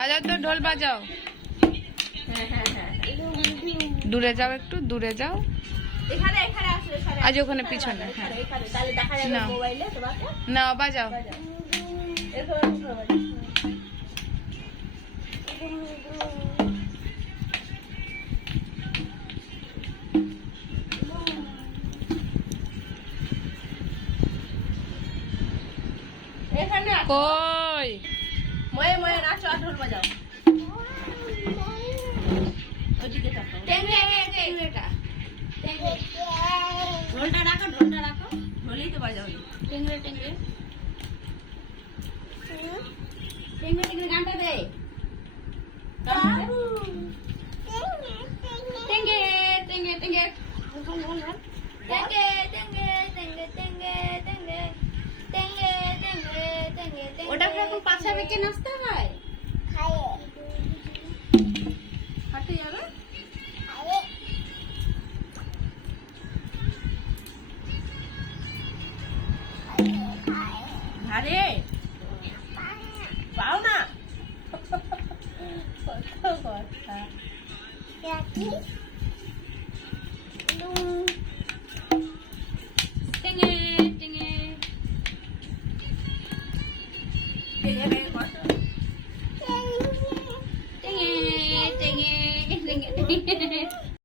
বাজাও তো, ঢোল বাজাও। দূরে যাও, একটু দূরে যাও। আজ ওখানে পিছনে। না বাজাও। কই ময়ে ময়ে নাচো আর ঢোল বাজাও। ওইদিকে তাকাও। ঢোলটা রাখো, ঢোলটা রাখো। ঢোলই তো বাজাও। টেঙ্গে টেঙ্গে টেঙ্গে টেঙ্গে গানটা দে। টেঙ্গে টেঙ্গে টেঙ্গে বল বল বল। টেঙ্গে টেঙ্গে টেঙ্গে টেঙ্গে টেঙ্গে টেঙ্গে টেঙ্গে টেঙ্গে টেঙ্গে। ওটা এখন পাছা বেঁকে নাচতে হয়। হাঁটে যাবে। আরে পাও না কত কথা। টেঙ্গে টেঙ্গে টেঙ্গে